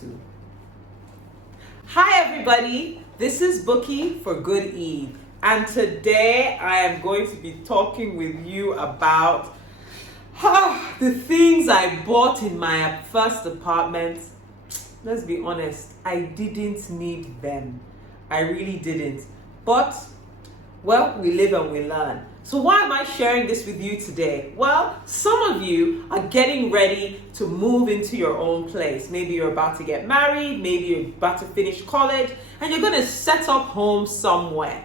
to. Hi everybody, this is Bookie for Good Eve, and today I am going to be talking with you about the things I bought in my first apartment. Let's be honest, I didn't need them. I really didn't. But, well, we live and we learn. So why am I sharing this with you today? Well, some of you are getting ready to move into your own place. Maybe you're about to get married, maybe you're about to finish college, and you're going to set up home somewhere.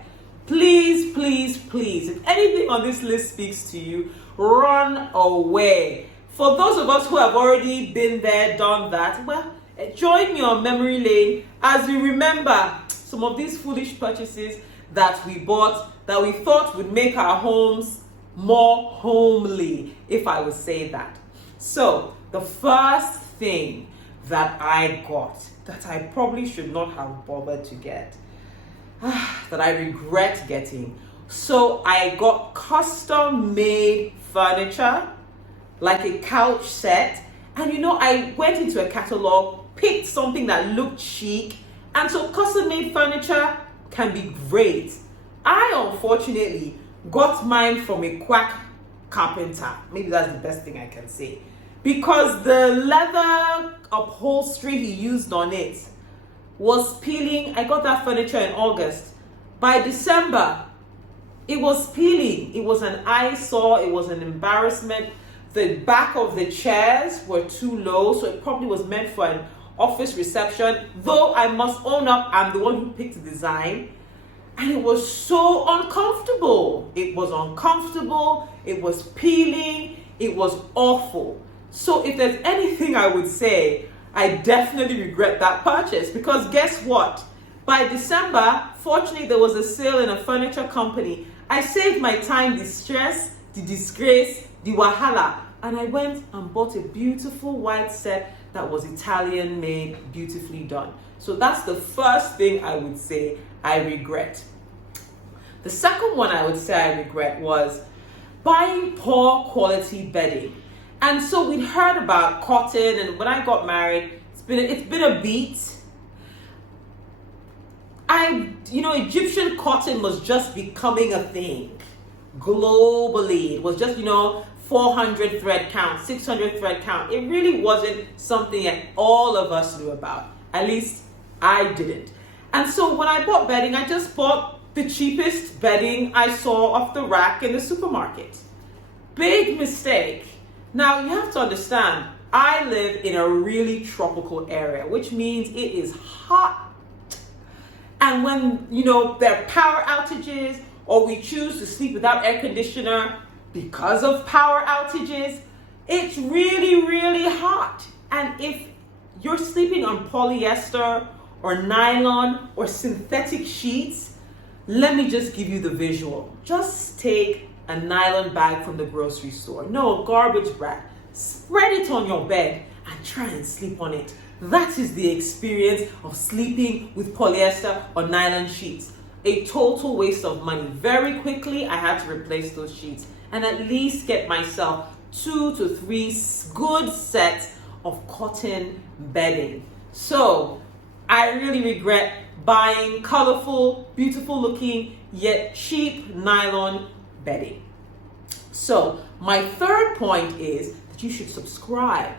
Please, please, please, if anything on this list speaks to you, run away. For those of us who have already been there, done that, well, join me on memory lane as we remember some of these foolish purchases that we bought that we thought would make our homes more homely, if I would say that. So, the first thing that I got that I probably should not have bothered to get, that I regret getting. So, I got custom-made furniture, like a couch set. And I went into a catalog, picked something that looked chic, and so custom-made furniture can be great. I unfortunately got mine from a quack carpenter. Maybe that's the best thing I can say. Because the leather upholstery he used on it was peeling. I got that furniture in August. By December, it was peeling. It was an eyesore. It was an embarrassment. The back of the chairs were too low, so it probably was meant for an office reception. Though I must own up, I'm the one who picked the design. And it was so uncomfortable. It was uncomfortable. It was peeling. It was awful. So if there's anything I would say, I definitely regret that purchase. Because guess what? By December, fortunately, there was a sale in a furniture company. I saved my time, the stress, the disgrace, the wahala. And I went and bought a beautiful white set that was Italian made, beautifully done. So that's the first thing I would say I regret. The second one I would say I regret was buying poor quality bedding. And so we'd heard about cotton, and when I got married, it's been a beat. Egyptian cotton was just becoming a thing globally. It was just, 400 thread count, 600 thread count. It really wasn't something that all of us knew about. At least I didn't. And so when I bought bedding, I just bought the cheapest bedding I saw off the rack in the supermarket. Big mistake. Now you have to understand, I live in a really tropical area, which means it is hot. And when, there are power outages, or we choose to sleep without air conditioner because of power outages, it's really, really hot. And if you're sleeping on polyester or nylon or synthetic sheets, let me just give you the visual. Just take a nylon bag from the grocery store, no, a garbage bag, spread it on your bed and try and sleep on it. That is the experience of sleeping with polyester or nylon sheets. A total waste of money. Very quickly, I had to replace those sheets and at least get myself 2 to 3 good sets of cotton bedding. So I really regret buying colorful, beautiful looking, yet cheap nylon bedding. So my third point is that you should subscribe.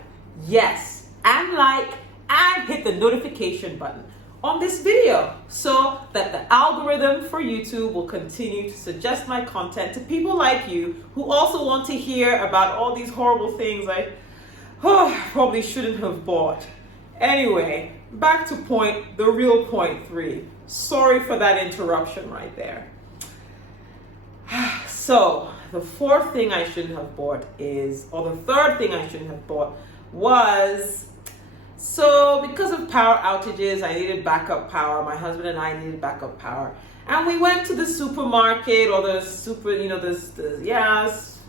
Yes, and like, and hit the notification button on this video so that the algorithm for YouTube will continue to suggest my content to people like you who also want to hear about all these horrible things I probably shouldn't have bought. Anyway, back to the real point 3. Sorry for that interruption right there. So, the third thing I shouldn't have bought was, so because of power outages, I needed backup power. My husband and I needed backup power. And we went to the supermarket or the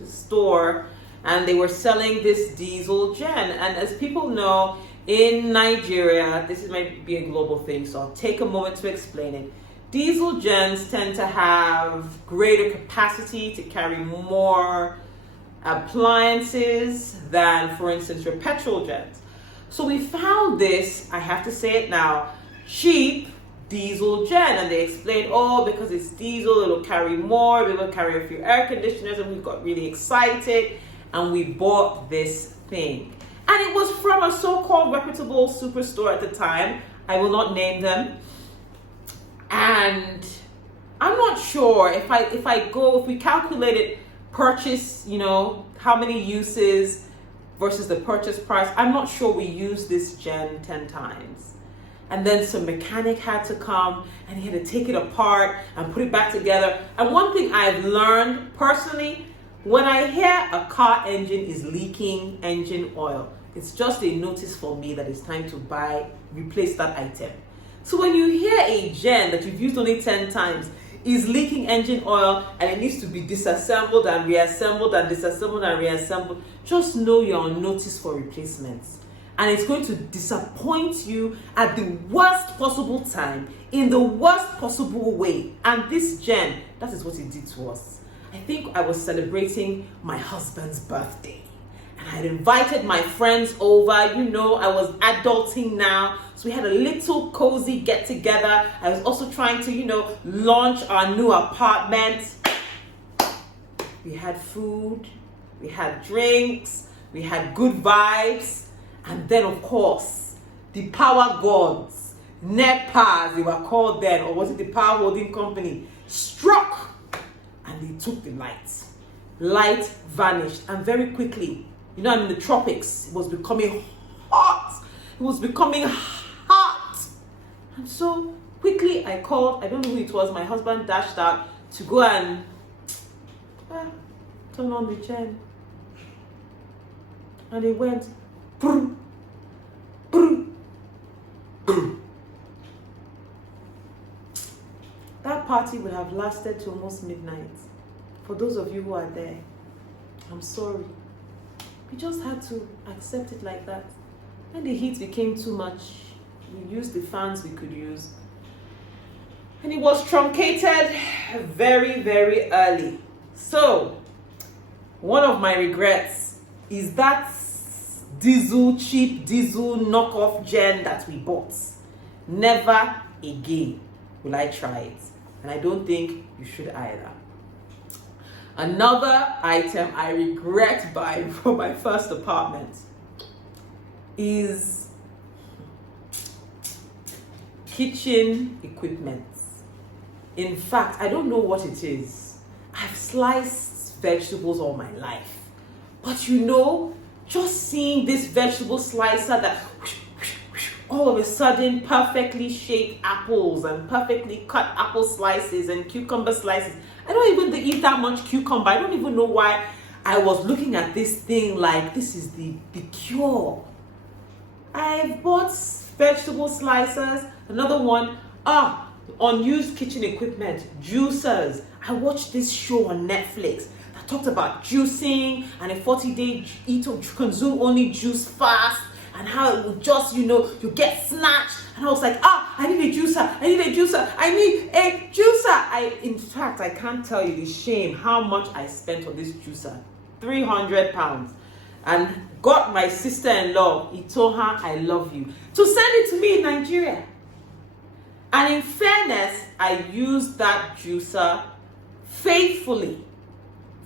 store, and they were selling this diesel gen. And as people know, in Nigeria, this might be a global thing, so I'll take a moment to explain it. Diesel gens tend to have greater capacity to carry more appliances than, for instance, your petrol gens. So we found this, I have to say it now, cheap diesel gen, and they explained, oh, because it's diesel, it'll carry more, it'll carry a few air conditioners, and we got really excited and we bought this thing. And it was from a so-called reputable superstore at the time. I will not name them. And I'm not sure if we calculated purchase, how many uses versus the purchase price, I'm not sure we used this gen 10 times. And then some mechanic had to come and he had to take it apart and put it back together. And one thing I've learned personally, when I hear a car engine is leaking engine oil, it's just a notice for me that it's time to replace that item. So when you hear a gen that you've used only 10 times is leaking engine oil and it needs to be disassembled and reassembled and disassembled and reassembled, just know you're on notice for replacements. And it's going to disappoint you at the worst possible time, in the worst possible way. And this gen, that is what it did to us. I think I was celebrating my husband's birthday. And I had invited my friends over. I was adulting now. So we had a little cozy get together. I was also trying to, launch our new apartment. We had food, we had drinks, we had good vibes. And then, of course, the power gods, NEPA, they were called then, or was it the Power Holding Company, struck and they took the lights. Light vanished, and very quickly, I'm in the tropics, it was becoming hot. It was becoming hot. And so quickly I called, I don't know who it was, my husband dashed out to go and turn on the gen. And it went, brr, brr, brr. That party would have lasted to almost midnight. For those of you who are there, I'm sorry. We just had to accept it like that. When the heat became too much, we used the fans we could use. And it was truncated very, very early. So, one of my regrets is that cheap diesel knockoff gen that we bought. Never again will I try it. And I don't think you should either. Another item I regret buying for my first apartment is kitchen equipment. In fact, I don't know what it is. I've sliced vegetables all my life. But just seeing this vegetable slicer that all of a sudden perfectly shaped apples and perfectly cut apple slices and cucumber slices. I don't even eat that much cucumber. I don't even know why I was looking at this thing like this is the cure. I've bought vegetable slicers. Another one, unused kitchen equipment, juicers. I watched this show on Netflix that talked about juicing and a 40-day consume only juice fast and how it would just, you get snatched. And I was like, I need a juicer. In fact, I can't tell you the shame how much I spent on this juicer. 300 pounds. And got my sister-in-law, he told her, I love you, to send it to me in Nigeria. And in fairness, I used that juicer faithfully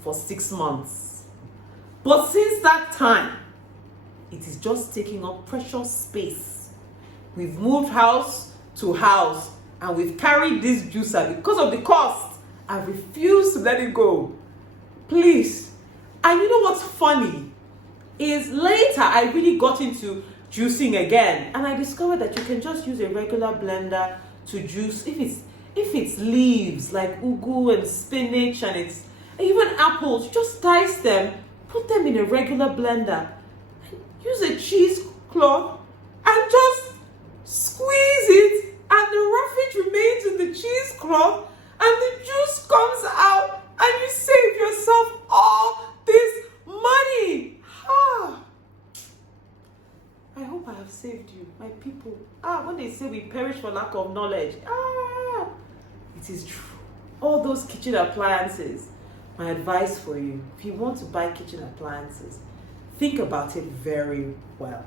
for 6 months. But since that time, it is just taking up precious space. We've moved house to house and we've carried this juicer because of the cost. I refuse to let it go. Please. And you know what's funny? Is later I really got into juicing again, and I discovered that you can just use a regular blender to juice if it's leaves like ugu and spinach and it's even apples. Just dice them, put them in a regular blender, use a cheesecloth and just squeeze it, and the roughage remains in the cheesecloth and the juice comes out and you save yourself all this money. I hope I have saved you, my people. When they say we perish for lack of knowledge, it is true. All those kitchen appliances, my advice for you, if you want to buy kitchen appliances, think about it very well.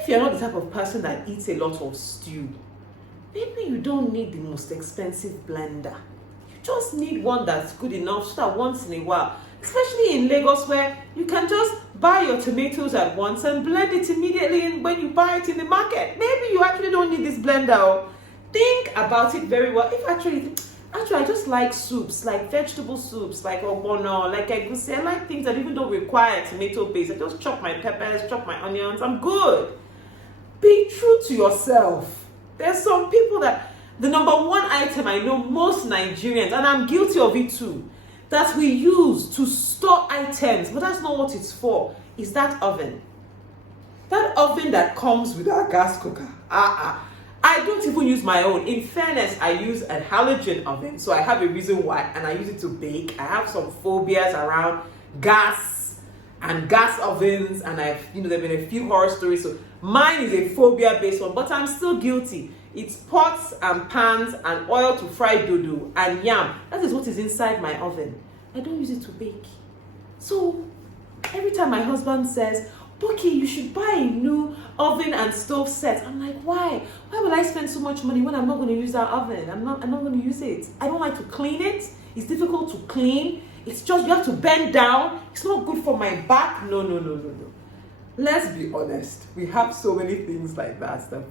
if you're not the type of person that eats a lot of stew, maybe you don't need the most expensive blender. You just need one that's good enough so that once in a while, especially in Lagos where you can just buy your tomatoes at once and blend it immediately when you buy it in the market. Maybe you actually don't need this blender. Think about it very well. If actually I just like soups, like vegetable soups, like ogbono, like egusi. I like things that even don't require tomato paste. I just chop my peppers, chop my onions. I'm good. Be true to yourself. There's some people that the number one item I know most Nigerians, and I'm guilty of it too, that we use to store items, but that's not what it's for, is that oven. That oven that comes with our gas cooker. I don't even use my own. In fairness, I use a halogen oven, so I have a reason why, and I use it to bake. I have some phobias around gas and gas ovens, and there have been a few horror stories, so mine is a phobia-based one, but I'm still guilty. It's pots and pans and oil to fry dodo and yam. That is what is inside my oven. I don't use it to bake. So every time my husband says, Bookie, you should buy a new oven and stove set. I'm like, why? Why will I spend so much money when I'm not going to use that oven? I'm not going to use it. I don't like to clean it. It's difficult to clean. It's just, you have to bend down. It's not good for my back. No. Let's be honest. We have so many things like that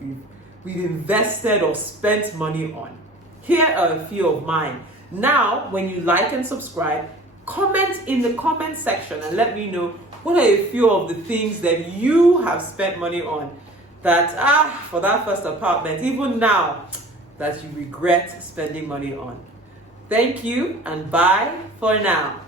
we've invested or spent money on. Here are a few of mine. Now, when you like and subscribe, comment in the comment section and let me know what are a few of the things that you have spent money on that, for that first apartment, even now, that you regret spending money on. Thank you and bye for now.